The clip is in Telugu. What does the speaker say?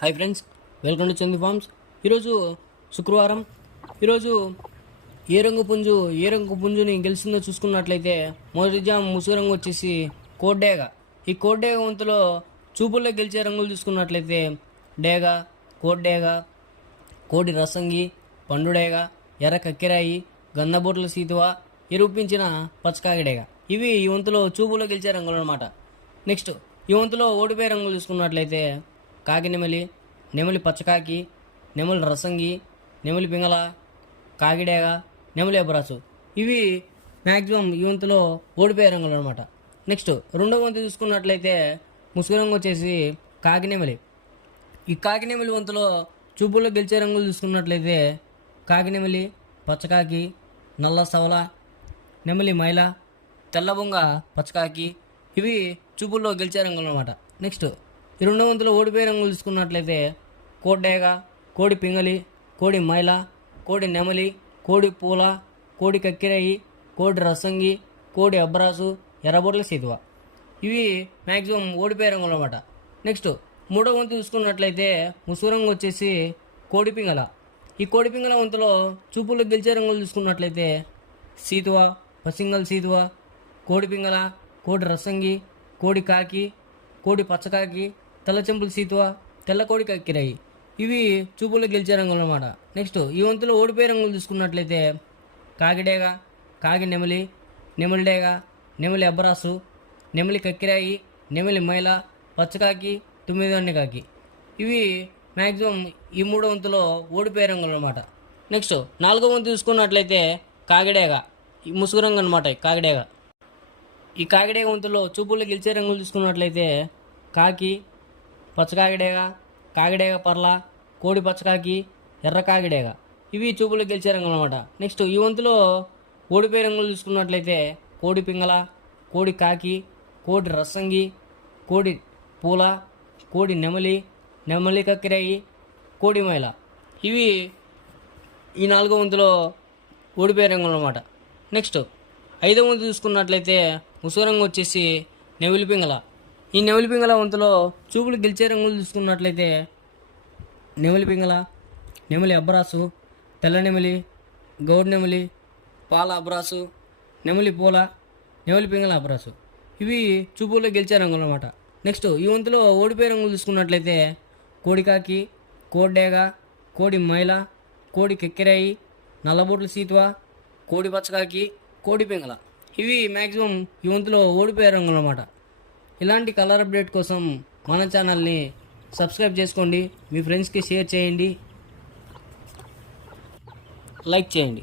Hi friends, welcome to Chandi farms. ఈరోజు శుక్రవారం. ఈరోజు ఏ రంగు పుంజుని గెలిచిందో చూసుకున్నట్లయితే మొదటి జామ్ ముసుగు రంగు వచ్చేసి కోడ్డేగ. ఈ కోడ్డేగ వంతులో చూపుల్లో గెలిచే రంగులు చూసుకున్నట్లయితే డేగ, కోడ్డేగ, కోడి రసంగి, పండుడేగ, ఎర్ర కక్కిరాయి, గంధబొట్ల సీతువ, ఎరుపించిన పచ్చకాగిడేగ. ఇవి ఈ వంతులో చూపుల్లో గెలిచే రంగులు అనమాట. నెక్స్ట్ ఈ వంతులో ఓడిపోయే రంగులు చూసుకున్నట్లయితే కాకినెమలి, నెమలి పచ్చకాకి, నెమలి రసంగి, నెమలి పింగళ, కాకిడేగ, నెమలి అబ్రాసు. ఇవి మ్యాక్సిమం ఈ వంతులో ఓడిపోయే రంగులు అనమాట. నెక్స్ట్ రెండవ వంతు చూసుకున్నట్లయితే ముసుగు రంగు వచ్చేసి కాకినెమలి. ఈ కాకినెమలి వంతులో చూపుల్లో గెలిచే రంగులు చూసుకున్నట్లయితే కాకినెమలి, పచ్చకాకి, నల్ల సవల, నెమలి మైల, తెల్లబొంగ పచ్చకాకి. ఇవి చూపుల్లో గెలిచే రంగులు అనమాట. నెక్స్ట్ ఈ రెండవ వంతులో ఓడిపోయే రంగులు చూసుకున్నట్లయితే కోడ్డేగ, కోడి పింగళి, కోడి మైల, కోడి నెమలి, కోడి పూల, కోడి కక్కిరాయి, కోడి రసంగి, కోడి అబ్రాసు, ఎర్రబొట్ల సీతువ. ఇవి మ్యాక్సిమం ఓడిపోయే రంగులు అనమాట. నెక్స్ట్ మూడవ వంతు చూసుకున్నట్లయితే ముసుగు రంగు వచ్చేసి కోడి పింగళ. ఈ కోడి పింగళ వంతులో చూపుల్లో గెలిచే రంగులు చూసుకున్నట్లయితే సీతువ, పసింగల్ సీతువ, కోడి పింగళ, కోడి రసంగి, కోడి కాకి, కోడి పచ్చకాకి, తెల్ల చెంపుల సీతువ, తెల్ల కోడి కక్కిరాయి. ఇవి చూపుల్లో గెలిచే రంగులు అనమాట. నెక్స్ట్ ఈ వంతులో ఓడిపోయే రంగులు చూసుకున్నట్లయితే కాకిడేగ, కాకి నెమలి, నెమలి డేగ, నెమలి అబ్బరాసు, నెమలి కక్కిరాయి, నెమలి మైల, పచ్చకాకి, తొమ్మిది కాకి. ఇవి మ్యాక్సిమం ఈ మూడో వంతులో ఓడిపోయే రంగులు అనమాట. నెక్స్ట్ నాలుగో వంతు చూసుకున్నట్లయితే కాకిడేగ. ఈ ముసుగు రంగు అనమాట కాకిడేగ. ఈ కాకిడేగ వంతులో చూపుల్లో గెలిచే రంగులు చూసుకున్నట్లయితే కాకి, పచ్చకాకిడేగ, కాకిడేగ పర్ల, కోడి పచ్చకాకి, ఎర్ర కాకిడేగ. ఇవి చూపుల్లో గెలిచే రంగులు అనమాట. నెక్స్ట్ ఈ వంతులో ఓడిపోయే రంగులు చూసుకున్నట్లయితే కోడి పింగళ, కోడి కాకి, కోడి రసంగి, కోడి పూల, కోడి నెమలి, నెమలి కక్కిరాయి, కోడి మైల. ఇవి ఈ నాలుగో వంతులో ఓడిపోయే రంగులు అనమాట. నెక్స్ట్ ఐదవ వంతు చూసుకున్నట్లయితే ముసుగు రంగు వచ్చేసి నెమలి పింగళ. ఈ నెమలి పింగళ వంతులో చూపులు గెలిచే రంగులు చూసుకున్నట్లయితే నెమలి పింగళ, నెమలి అబ్రాసు, తెల్ల నెమలి, గౌడ్ నెమలి, పాల అబ్రాసు, నెమలి పూల, నెమలి పింగళ అబ్రాసు. ఇవి చూపుల్లో గెలిచే రంగులు అనమాట. నెక్స్ట్ ఈ వంతులో ఓడిపోయే రంగులు చూసుకున్నట్లయితే కోడికాకి, కోడ్డేగ, కోడి మైల, కోడి కెక్కిరాయి, నల్లబొట్ల సీతువ, కోడి పచ్చకాకి, కోడి పింగళ. ఇవి మ్యాక్సిమం ఈ వంతులో ఓడిపోయే రంగులు అనమాట. ఇలాంటి కలర్ అప్డేట్ కోసం మన ఛానల్ని సబ్స్క్రైబ్ చేసుకోండి, మీ ఫ్రెండ్స్కి షేర్ చేయండి, లైక్ చేయండి.